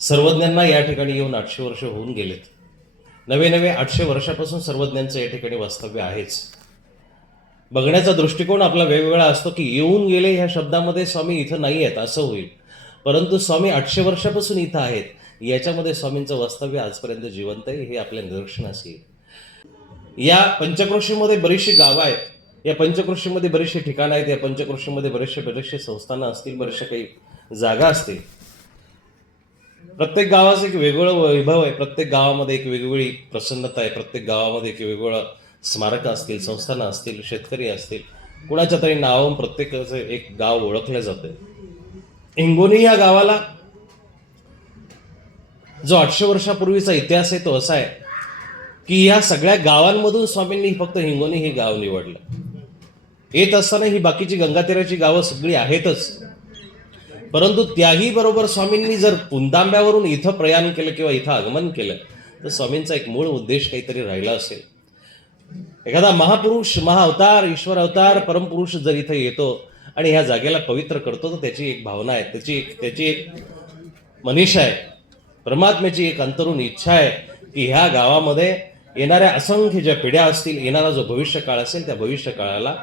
सर्वज्ञांना या ठिकाणी येऊन 800 वर्ष होऊन गेलेत. नवे नवे 800 वर्षापासून सर्वज्ञांचं या ठिकाणी वास्तव्य आहेच. बघण्याचा दृष्टिकोन आपला वेगवेगळा असतो की येऊन गेले ह्या शब्दामध्ये स्वामी इथं नाही आहेत असं होईल, परंतु स्वामी 800 वर्षापासून इथं आहेत याच्यामध्ये स्वामींचं वास्तव्य आजपर्यंत जिवंत आहे हे आपल्या निदर्शनास येईल. या पंचक्रोशीमध्ये बरीचशी गावं आहेत, या पंचक्रोशीमध्ये बरीचशी ठिकाणं आहेत, या पंचक्रोशीमध्ये बरेचसे संस्थानं असतील, बरेचशा काही जागा असतील. प्रत्येक गावाचं एक वेगवेगळं वैभव आहे, प्रत्येक गावामध्ये एक वेगवेगळी प्रसन्नता आहे, प्रत्येक गावामध्ये एक वेगवेगळं स्मारकं असतील, संस्थानं असतील, शेतकरी असतील, कुणाच्या तरी नावावरून प्रत्येकाचं एक गाव ओळखलं जातं. हिंगोली या गावाला जो 800 वर्षापूर्वीचा इतिहास आहे तो असा आहे की या सगळ्या गावांमधून स्वामींनी फक्त हिंगोली हे गाव निवडलं. येत असताना ही बाकीची गंगातीराची गावं सगळी आहेतच, परंतु त्याही बरोबर स्वामींनी जर पुंतांब्यावरून इथं प्रयाण केलं किंवा इथं आगमन केलं तर स्वामींचा एक मूळ उद्देश काहीतरी राहिला असेल. एखादा महापुरुष, महाअवतार, ईश्वर अवतार, परमपुरुष जर इथं येतो आणि ह्या जागेला पवित्र करतो तर त्याची एक भावना आहे, त्याची एक मनीषा आहे, परमात्म्याची एक अंतरून इच्छा आहे की ह्या गावामध्ये येणाऱ्या असंख्य ज्या पिढ्या असतील, येणारा जो भविष्यकाळ असेल त्या भविष्यकाळाला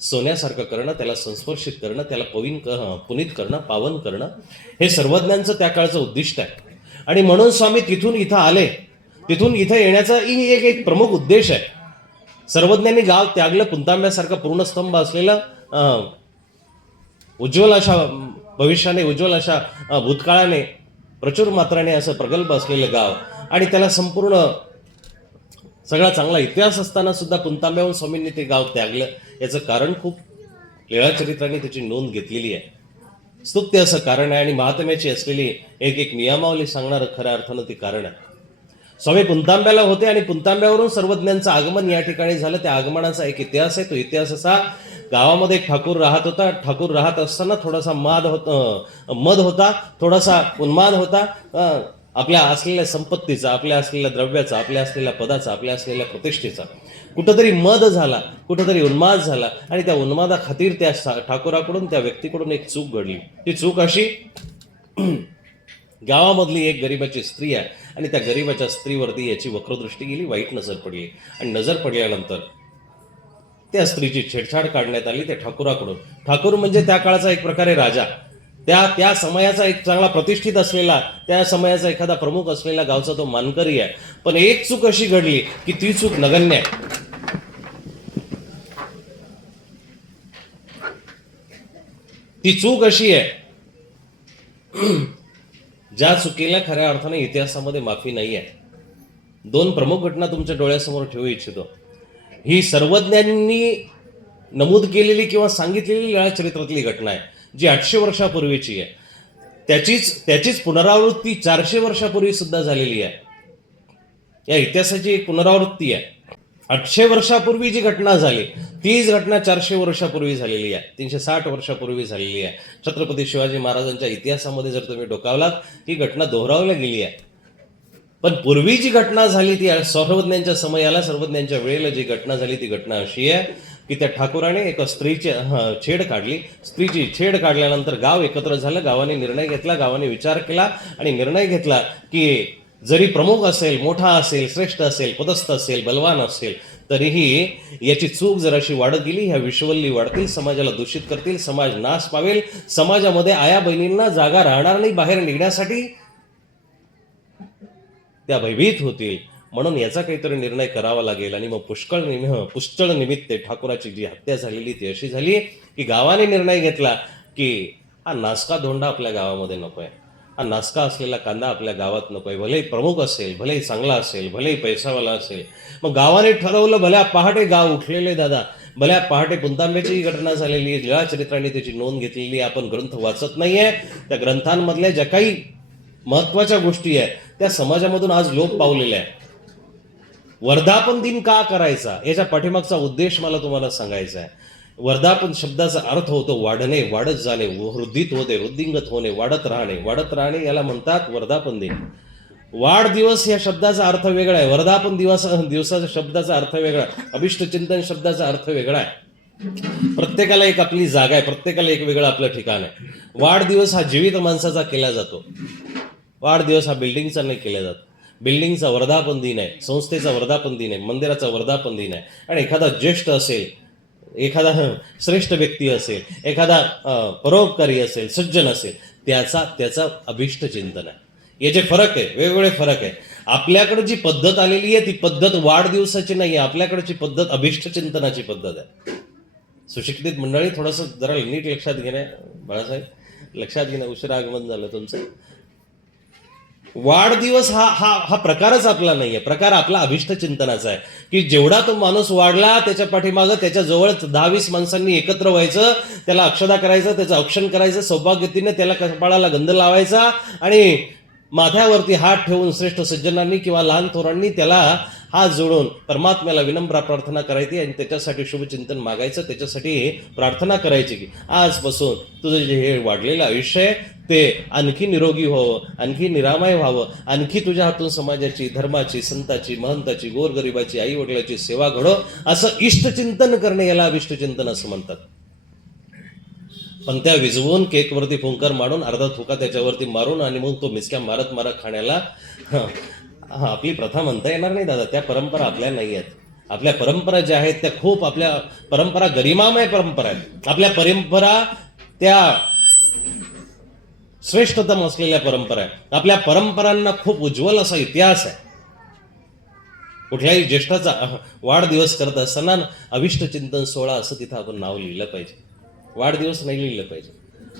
सोन्यासारखं करणं, त्याला संस्पर्शित करणं, त्याला पुनीत करणं, पावन करणं हे सर्वज्ञांचं त्या काळचं उद्दिष्ट आहे. आणि म्हणून स्वामी तिथून इथं आले, तिथून इथं येण्याचा एक प्रमुख उद्देश आहे. सर्वज्ञांनी गाव त्यागलं, पुंतांब्यासारखं पूर्णस्तंभ असलेलं उज्ज्वल अशा भविष्याने, उज्ज्वल अशा भूतकाळाने, प्रचुर मात्राने असं प्रगल्भ असलेलं गाव, आणि त्याला संपूर्ण सगळा चांगला इतिहास असताना सुद्धा पुंतांब्याहून स्वामींनी ते गाव त्यागलं. याचं कारण खूप लीळाचरित्रांनी त्याची नोंद घेतलेली आहे. स्तुत्य असं कारण आहे आणि महात्म्याची असलेली एक नियमावली सांगणारं खऱ्या अर्थानं ते कारण आहे. स्वामी पुंतांब्याला होते आणि पुंतांब्यावरून सर्वज्ञांचं आगमन या ठिकाणी झालं. त्या आगमनाचा एक इतिहास आहे. तो इतिहास असा, गावामध्ये एक ठाकूर राहत होता. ठाकूर राहत असताना थोडासा मद होता, थोडासा उन्माद होता. आपल्या असलेल्या संपत्तीचा, आपल्या असलेल्या द्रव्याचा, आपल्या असलेल्या पदाचा, आपल्या असलेल्या प्रतिष्ठेचा कुठंतरी मद झाला, कुठंतरी उन्माद झाला, आणि त्या उन्मादा खातीर त्या ठाकूराकडून, त्या व्यक्तीकडून एक चूक घडली. ती चूक अशी, गावामधली एक गरिबाची स्त्री आहे आणि त्या गरिबाच्या स्त्रीवरती याची वक्रदृष्टी गेली, वाईट नजर पडली, आणि नजर पडल्यानंतर त्या स्त्रीची छेडछाड काढण्यात आली त्या ठाकूराकडून. ठाकूर म्हणजे त्या काळाचा एक प्रकारे राजा, त्या समयाचा एक चांगला प्रतिष्ठित असलेला, त्या समयाचा एखादा प्रमुख असलेला गावचा तो मानकरी आहे. पण एक चूक अशी घडली की ती चूक नगण्य आहे. ती चूक अशी आहे, ज्या चुकीला खऱ्या अर्थाने इतिहासामध्ये माफी नाही आहे. दोन प्रमुख घटना तुमच्या डोळ्यासमोर ठेवू इच्छितो. ही सर्वज्ञांनी नमूद केलेली किंवा सांगितलेली लीळाचरित्रातली घटना आहे, जी 800 वर्षापूर्वीची आहे. त्याचीच पुनरावृत्ती 400 वर्षापूर्वी सुद्धा झालेली आहे. या इतिहासाची एक पुनरावृत्ती आहे. 800 वर्षापूर्वी जी घटना झाली तीच घटना 400 वर्षापूर्वी झालेली आहे, 360 वर्षापूर्वी झालेली आहे. छत्रपती शिवाजी महाराजांच्या इतिहासामध्ये जर तुम्ही डोकावलात, ही घटना दोहरावली गेली आहे. पण पूर्वी जी घटना झाली ती सर्वज्ञांच्या समयाला, सर्वज्ञांच्या वेळेला जी घटना झाली ती घटना अशी आहे की त्या ठाकूराने एका स्त्रीची छेड काढली. स्त्रीची छेड काढल्यानंतर गाव एकत्र झालं. गावाने निर्णय घेतला, गावाने विचार केला आणि निर्णय घेतला की जरी प्रमुख असेल, मोठा असेल, श्रेष्ठ असेल, पदस्थ असेल, बलवान असेल, तरीही याची चूक जर अशी वाढत गेली, ह्या विश्ववल्ली वाढतील, समाजाला दूषित करतील, समाज नाश पावेल, समाजामध्ये आया बहिणींना जागा राहणार नाही बाहेर निघण्यासाठी, त्या भयभीत होतील. म्हणून याचा काहीतरी निर्णय करावा लागेल. आणि मग पुष्कळ निमित्त ठाकुराची जी हत्या झालेली ती अशी झाली की गावाने निर्णय घेतला की हा नासका धोंडा आपल्या गावामध्ये नकोय, हा नासका असलेला कांदा आपल्या गावात नकोय. भलेही प्रमुख असेल, भलेही चांगला असेल, भलेही पैसावाला असेल. मग गावाने ठरवलं. भल्या पहाटे गाव उठलेले दादा, भल्या पहाटे पुंतांब्याची घटना झालेली, लीळाचरित्रांनी त्याची नोंद घेतलेली. आपण ग्रंथ वाचत नाहीये. त्या ग्रंथांमधल्या ज्या काही महत्वाच्या गोष्टी आहेत त्या समाजामधून आज लोप पावलेल्या आहे. वर्धापन दिन का करायचा, याच्या पाठीमागचा उद्देश मला तुम्हाला सांगायचा आहे. वर्धापन शब्दाचा अर्थ होतो वाढणे, वाढत जाणे, वृद्धित होते, वृद्धिंगत होणे, वाढत राहणे, याला म्हणतात वर्धापन दिन. वाढदिवस या शब्दाचा अर्थ वेगळा आहे, वर्धापन दिवसाचा शब्दाचा अर्थ वेगळा आहे, अभिष्टचिंतन शब्दाचा अर्थ वेगळा आहे. प्रत्येकाला एक आपली जागा आहे, प्रत्येकाला एक वेगळं आपलं ठिकाण आहे. वाढदिवस हा जीवित माणसाचा केला जातो. वाढदिवस हा बिल्डिंगचा नाही केला जात. बिल्डिंगचा वर्धापन दिन आहे, संस्थेचा वर्धापन दिन आहे, मंदिराचा वर्धापन दिन आहे. आणि एखादा ज्येष्ठ असेल, एखादा श्रेष्ठ व्यक्ती असेल, एखादा परोपकारी असेल, सज्जन असेल, त्याचा अभिष्ट चिंतन आहे. याचे फरक आहे, वेगवेगळे फरक आहे. आपल्याकडे जी पद्धत आलेली आहे ती पद्धत वाढदिवसाची नाही आहे, आपल्याकडची पद्धत अभिष्ट चिंतनाची पद्धत आहे. सुशिक्षित मंडळी, थोडंसं जरा नीट लक्षात घेणे. बाळासाहेब, लक्षात घेणं. उशिरा आगमन झालं तुमचं. वाढदिवस हा हा हा प्रकारच आपला नाहीये. प्रकार आपला अभिष्ट चिंतनाचा आहे, की जेवढा तो माणूस वाढला त्याच्या पाठीमागं त्याच्या जवळ 10-20 माणसांनी एकत्र व्हायचं, त्याला अक्षदा करायचं, त्याचं औक्षण करायचं, सौभाग्यतीने त्याला कपाळाला गंध लावायचा आणि माथ्यावरती हात ठेवून श्रेष्ठ सज्जनांनी किंवा लहान थोरांनी त्याला हात जोडून परमात्म्याला विनम्र प्रार्थना करायची आणि त्याच्यासाठी शुभचिंतन मागायचं. त्याच्यासाठी प्रार्थना करायची की आजपासून तुझं जे हे वाढलेलं आयुष्य आहे ते आणखी निरोगी व्हावं, आणखी निरामय व्हावं, आणखी तुझ्या हातून समाजाची, धर्माची, संताची, महंताची, गोरगरिबाची, आई वडिलाची सेवा घडो, असं इष्टचिंतन करणे याला अभिष्टचिंतन असं म्हणतात. पण त्या विझवून केकवरती फुंकर मारून अर्धा थुका त्याच्यावरती मारून आणि मग तो मिसक्या मारत मारत खाण्याला आपली प्रथा म्हणता येणार नाही दादा. त्या परंपरा आपल्या नाही आहेत. आपल्या परंपरा ज्या आहेत त्या खूप, आपल्या परंपरा गरिमामय परंपरा आहेत. आपल्या परंपरा त्या श्रेष्ठतम असलेल्या परंपरा आहे. आपल्या परंपरांना खूप उज्ज्वल असा इतिहास आहे. कुठल्याही ज्येष्ठाचा वाढदिवस करत असताना अभिष्ट चिंतन सोहळा असं तिथं आपण नाव लिहिलं पाहिजे. वाढदिवस नाही लिहिलं पाहिजे.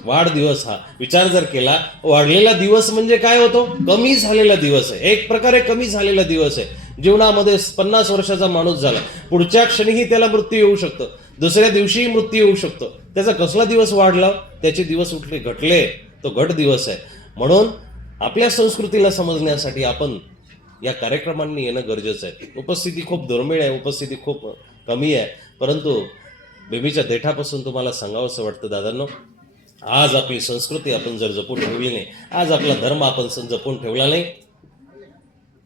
वाढदिवस हा विचार जर केला, वाढलेला दिवस म्हणजे काय होतो? कमी झालेला दिवस आहे. एक प्रकारे कमी झालेला दिवस आहे. जीवनामध्ये 50 वर्षाचा माणूस झाला, पुढच्या क्षणीही त्याला मृत्यू येऊ शकतो, दुसऱ्या दिवशीही मृत्यू येऊ शकतो. त्याचा कसला दिवस वाढला? त्याचे दिवस उठले, घटले, तो घट दिवस आहे. म्हणून आपल्या संस्कृतीला समजण्यासाठी आपण या कार्यक्रमांनी येणं गरजेचं आहे. उपस्थिती खूप दुर्मिळ आहे, उपस्थिती खूप कमी आहे, परंतु बेबीच्या देठापासून तुम्हाला सांगावंसं वाटतं दादांनो, आज आपली संस्कृती आपण जर जपून ठेवली नाही, आज आपला धर्म आपण जपून ठेवला नाही,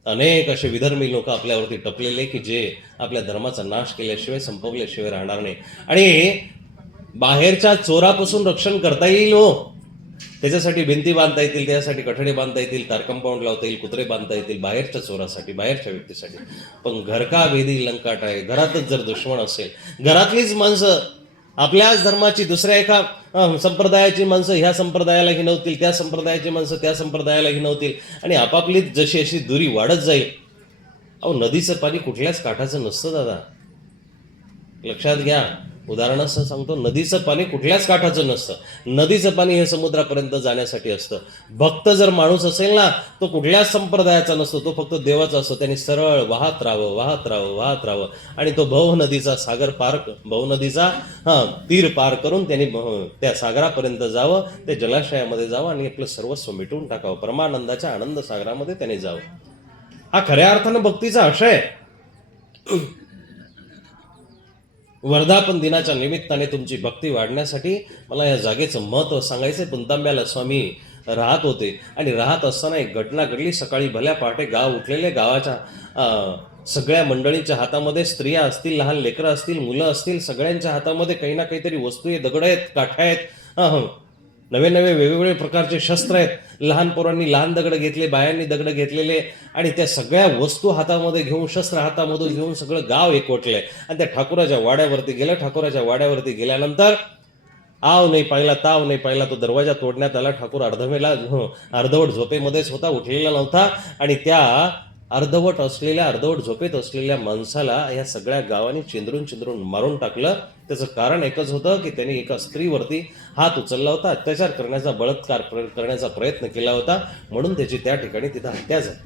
अनेक असे विधर्मी लोक आपल्यावरती टपलेले की जे आपल्या धर्माचा नाश केल्याशिवाय, संपवल्याशिवाय राहणार नाही. आणि बाहेरच्या चोरापासून रक्षण करता येईल हो, त्याच्यासाठी भिंती बांधता येतील, त्यासाठी कठडे बांधता येतील, तार कंपाऊंड लावता येईल, कुत्रे बांधता येतील बाहेरच्या चोरासाठी, बाहेरच्या व्यक्तीसाठी. पण घरका भेदी लंकाट आहे. घरातच जर दुश्मन असेल, घरातलीच माणसं आपल्याच धर्माची दुसऱ्या एका संप्रदायाची माणसं ह्या संप्रदायाला हिनवतील, त्या संप्रदायाची माणसं त्या संप्रदायाला हिनवतील आणि आपापली जशी अशी दुरी वाढत जाईल. अहो, नदीचं पाणी कुठल्याच काठाचं नसतं दादा, लक्षात घ्या. उदाहरणासह सांगतो, नदीचं पाणी कुठल्याच काठाचं नसतं. नदीचं पाणी हे समुद्रापर्यंत जाण्यासाठी असतं. भक्त जर माणूस असेल ना, तो कुठल्याच संप्रदायाचा नसतो, तो फक्त देवाचा असतो. त्यांनी सरळ वाहत राहावं, वाहत राहावं, वाहत राहावं आणि तो भव नदीचा सागर पार, भव नदीचा तीर पार करून त्यांनी त्या सागरापर्यंत जावं, त्या जलाशयामध्ये जावं आणि आपलं सर्वस्व मिटवून टाकावं, परमानंदाच्या आनंद सागरामध्ये त्याने जावं. हा खऱ्या अर्थानं भक्तीचा आशय आहे. वर्धापन दिनाच्या निमित्ताने तुमची भक्ती वाढण्यासाठी मला या जागेचं महत्त्व सांगायचं. पुणतांब्याला स्वामी राहत होते आणि राहत असताना एक घटना घडली. सकाळी भल्या पहाटे गाव उठलेले, गावाच्या सगळ्या मंडळींच्या हातामध्ये, स्त्रिया असतील, लहान लेकरं असतील, मुलं असतील, सगळ्यांच्या हातामध्ये काही ना काहीतरी वस्तू आहे. दगड आहेत, काठ्या आहेत, नवे नवे वेगवेगळे प्रकारचे शस्त्र आहेत. लहान पोरांनी लहान दगड घेतले, बायांनी दगड घेतलेले आणि त्या सगळ्या वस्तू हातामध्ये घेऊन, शस्त्र हातामध्ये घेऊन सगळं गाव एकवटलंय आणि त्या ठाकुराच्या वाड्यावरती गेलं. ठाकुराच्या वाड्यावरती गेल्यानंतर आव नाही पाहिला, ताव नाही पाहिला, तो दरवाजा तोडण्यात आला. ठाकूर अर्धवट झोपेमध्येच होता, उठलेला नव्हता आणि त्या अर्धवट झोपेत असलेल्या माणसाला या सगळ्या गावाने चिंदरून मारून टाकलं. त्याचं कारण एकच होतं की त्यांनी एका स्त्रीवरती हात उचलला होता, अत्याचार करण्याचा, बलात्कार करण्याचा प्रयत्न केला होता, म्हणून त्याची त्या ठिकाणी तिथं हत्या झाली.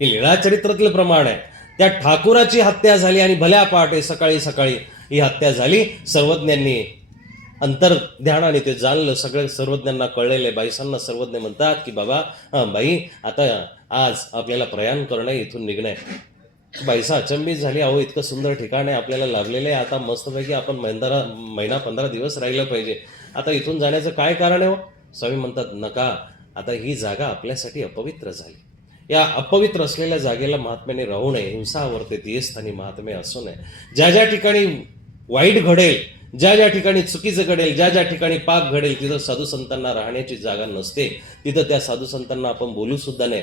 हे लीळा चरित्रातलं प्रमाण आहे. त्या ठाकुराची हत्या झाली आणि भल्या पहाटे सकाळी सकाळी ही हत्या झाली. सर्वज्ञांनी अंतर्ध्यानाने ते जाणलं. सगळ्या सर्वज्ञांना कळलेले बाईसांना सर्वज्ञ म्हणतात की बाबा बाई, आता आज आपल्याला प्रयाण करणं, इथून निघणं. बाईसा अचंबित झाली. अहो, इतकं सुंदर ठिकाण आहे आपल्याला लाभलेलं आहे, आता मस्तपैकी आपण महिना 15 दिवस राहिलं पाहिजे, आता इथून जाण्याचं काय कारण आहे हो? स्वामी म्हणतात नका, आता ही जागा आपल्यासाठी अपवित्र झाली. या अपवित्र असलेल्या जागेला महात्म्याने राहू नये. हिंसा आवरते ती स्थानी महात्म्य असू नये. ज्या ज्या ठिकाणी वाईट घडेल, ज्या ज्या ठिकाणी चुकीचं घडेल, ज्या ज्या ठिकाणी पाप घडेल, तिथं साधू संतांना राहण्याची जागा नसते. तिथं त्या साधू संतांना आपण बोलू सुद्धा नाही.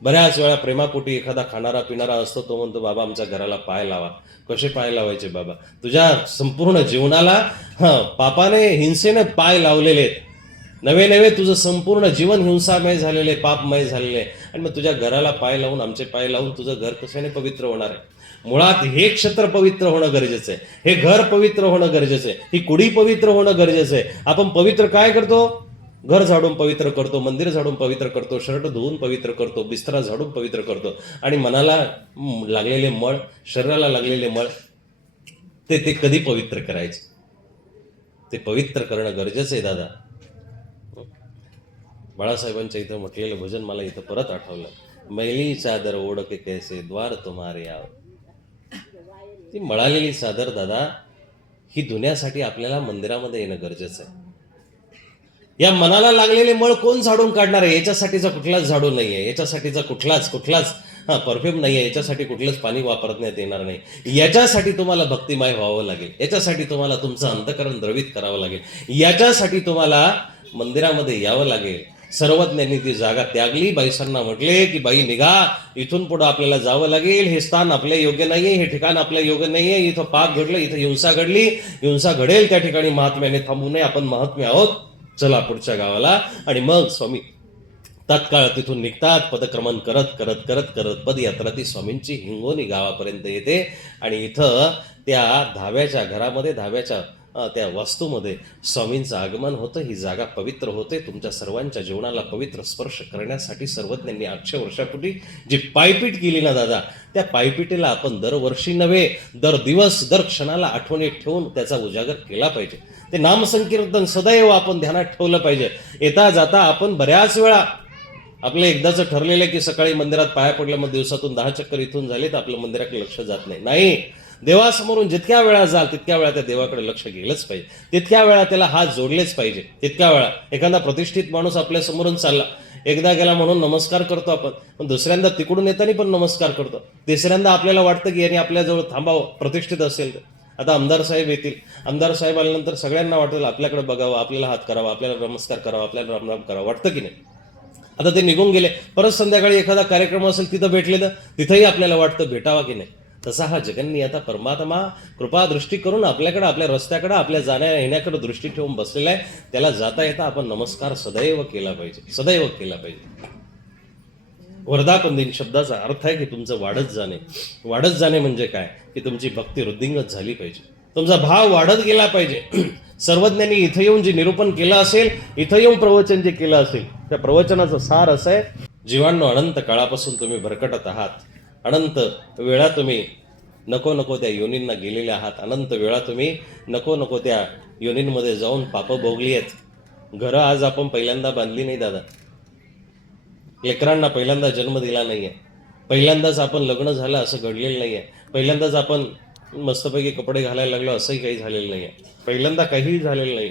बऱ्याच वेळा प्रेमापोटी एखादा खाणारा पिणारा असतो, तो म्हणतो बाबा आमच्या घराला पाय लावा. कसे पाय लावायचे बाबा? तुझ्या संपूर्ण जीवनाला पापाने हिंसेने पाय लावलेले आहेत. नवे नवे तुझं संपूर्ण जीवन हिंसामय झालेले, पापमय झालेले, आणि मग तुझ्या घराला पाय लावून, आमचे पाय लावून तुझं घर कशाने पवित्र होणार आहे? मुळात हे क्षेत्र पवित्र होणं गरजेचं आहे, हे घर पवित्र होणं गरजेचं आहे, ही कुडी पवित्र होणं गरजेचं आहे. आपण पवित्र काय करतो? घर झाडून पवित्र करतो, मंदिर झाडून पवित्र करतो, शर्ट धुवून पवित्र करतो, बिस्तरा झाडून पवित्र करतो, आणि मनाला लागलेले मळ, शरीराला लागलेले मळ ते कधी पवित्र करायचे? ते पवित्र करणं गरजेचं आहे दादा. बाळासाहेबांच्या इथं म्हटलेलं भजन मला इथं परत आठवलं. मैली चादर ओढ के कैसे द्वार तुम्हारे आव. ती मळालेली चादर दादा ही धुण्यासाठी आपल्याला मंदिरामध्ये येणं गरजेचं आहे. या मनाला लागलेले मळ कोण झाडून काढणार आहे? याच्यासाठीचा कुठलाच झाडू नाहीये, याच्यासाठीचा कुठलाच परफ्यूम नाहीये, याच्यासाठी कुठलंच पाणी वापरण्यात येणार नाही. याच्यासाठी तुम्हाला भक्तिमय व्हावं लागेल, याच्यासाठी तुम्हाला तुमचं अंतःकरण द्रवित करावं लागेल, याच्यासाठी तुम्हाला मंदिरामध्ये यावं लागेल. सर्वज्ञांनी ती जागा त्यागली. बाईसांना म्हटले की बाई निघा, इथून पुढे आपल्याला जावं लागेल. हे स्थान आपल्या योग्य नाहीये, हे ठिकाण आपल्या योग्य नाहीये, इथं पाप घडलं, इथं हिंसा घडली, हिंसा घडेल त्या ठिकाणी महात्म्याने थांबू नये, आपण महात्म्य आहोत, चला पुढच्या गावाला. आणि मग स्वामी तात्काळ तिथून निघतात. पदक्रमण करत करत करत करत पदयात्रा ती स्वामींची हिंगोली गावापर्यंत येते. आणि इथं त्या धाव्याच्या घरामध्ये, धाव्याच्या त्या वास्तूमध्ये स्वामींचं आगमन होतं. ही जागा पवित्र होते. तुमच्या सर्वांच्या जीवनाला पवित्र स्पर्श करण्यासाठी सर्वज्ञांनी 800 वर्षापूर्वी जी पायपीट केली ना दादा, त्या पायपीटीला आपण दरवर्षी नव्हे, दर दिवस, दर क्षणाला आठवणीत ठेवून त्याचा उजागर केला पाहिजे. ते नामसंकीर्तन सदैव आपण ध्यानात ठेवलं पाहिजे. येता जाता आपण बऱ्याच वेळा आपलं एकदाचं ठरलेलं की सकाळी मंदिरात पाया पडलं, मग दिवसातून 10 चक्कर इथून झाले तर आपलं मंदिराकडे लक्ष जात नाही. देवासमोरून जितक्या वेळा जाल तितक्या वेळा त्या देवाकडे लक्ष गेलंच पाहिजे, तितक्या वेळा त्याला हात जोडलेच पाहिजे. तितक्या वेळा एखादा प्रतिष्ठित माणूस आपल्या समोरून चालला, एकदा गेला म्हणून नमस्कार करतो आपण, पण दुसऱ्यांदा तिकडून येताना पण नमस्कार करतो. तिसऱ्यांदा आपल्याला वाटतं की याने आपल्याजवळ थांबावं, प्रतिष्ठित असेल तर. आता आमदार साहेब येतील, आमदार साहेब आल्यानंतर सगळ्यांना वाटेल आपल्याकडे बघावं, आपल्याला हात करावा, आपल्याला नमस्कार करावा, आपल्याला रामराम करावा, वाटतं की नाही? आता ते निघून गेले, परत संध्याकाळी एखादा कार्यक्रम असेल तिथं भेटले तर तिथंही आपल्याला वाटतं भेटावा की नाही. तसा हा जगन्नियता परमात्मा कृपा दृष्टी करून आपल्याकडे, आपल्या रस्त्याकडे, आपल्या जाण्या येण्याकडे दृष्टी ठेवून बसलेला आहे. त्याला जाता येता आपण नमस्कार सदैव केला पाहिजे, सदैव केला पाहिजे. वर्धापन दिन शब्दाचा अर्थ आहे की तुमचं वाढत जाणे. वाढत जाणे म्हणजे काय? की तुमची भक्ती वृद्धिंगत झाली पाहिजे, तुमचा भाव वाढत गेला पाहिजे. सर्वज्ञांनी इथं येऊन जे निरूपण केलं असेल, इथं येऊन प्रवचन जे केलं असेल, त्या प्रवचनाचं सार असं आहे, जीवांनो अनंत काळापासून तुम्ही भरकटत आहात, अनंत वेळा तुम्ही नको नको त्या योनींना गेलेले आहात, अनंत वेळा तुम्ही नको नको त्या योनींमध्ये जाऊन पापं भोगली आहेत. घरं आज आपण पहिल्यांदा बांधली नाही दादा, लेकरांना पहिल्यांदा जन्म दिला नाहीये, पहिल्यांदाच आपण लग्न झालं असं घडलेलं नाहीये, पहिल्यांदाच आपण मस्तपैकी कपडे घालायला लागलो असंही काही झालेलं नाहीये, पहिल्यांदा काहीही झालेलं नाही.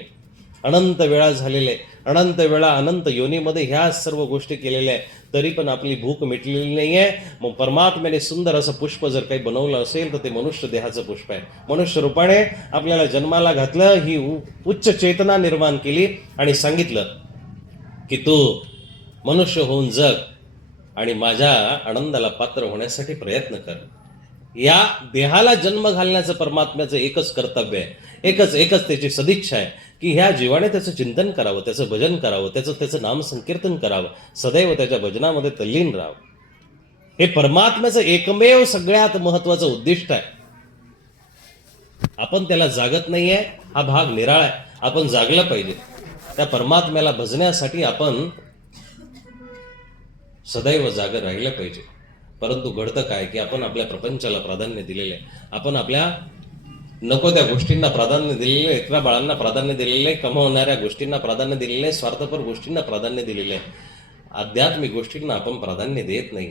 अनंत वेळा झालेले, अनंत वेळा अनंत योनीमध्ये ह्या सर्व गोष्टी केलेल्या आहेत, तरी पण आपली भूक मिटलेली नाहीये. मग परमात्म्याने सुंदर असं पुष्प जर काही बनवलं असेल तर ते मनुष्य देहाचं पुष्प आहे. मनुष्य रूपाने आपल्याला जन्माला घातलं, ही उच्च चेतना निर्माण केली आणि सांगितलं की तू मनुष्य होऊन जग आणि माझ्या आनंदाला पात्र होण्यासाठी प्रयत्न कर. या देहाला जन्म घालण्याचं परमात्म्याचं एकच कर्तव्य आहे, एकच त्याची सदिच्छा आहे की ह्या जीवाने त्याचं चिंतन करावं, त्याचं भजन करावं, त्याचं नाम संकीर्तन करावं, सदैव त्याच्या भजनामध्ये तल्लीन राहावं. हे परमात्म्याचं एकमेव सगळ्यात महत्वाचं उद्दिष्ट आहे. आपण त्याला जागत नाहीये, हा भाग निराळा आहे. आपण जागलं पाहिजे. त्या परमात्म्याला भजण्यासाठी आपण सदैव जाग राहिलं पाहिजे. परंतु घडतं काय की आपण आपल्या प्रपंचाला प्राधान्य दिलेलं आहे, आपण आपल्या नको त्या गोष्टींना प्राधान्य दिलेलं आहे, लेकरा बाळांना प्राधान्य दिलेलं आहे, कमावणाऱ्या गोष्टींना प्राधान्य दिलेलं आहे, स्वार्थपर गोष्टींना प्राधान्य दिलेलं आहे. आध्यात्मिक गोष्टींना आपण प्राधान्य देत नाही.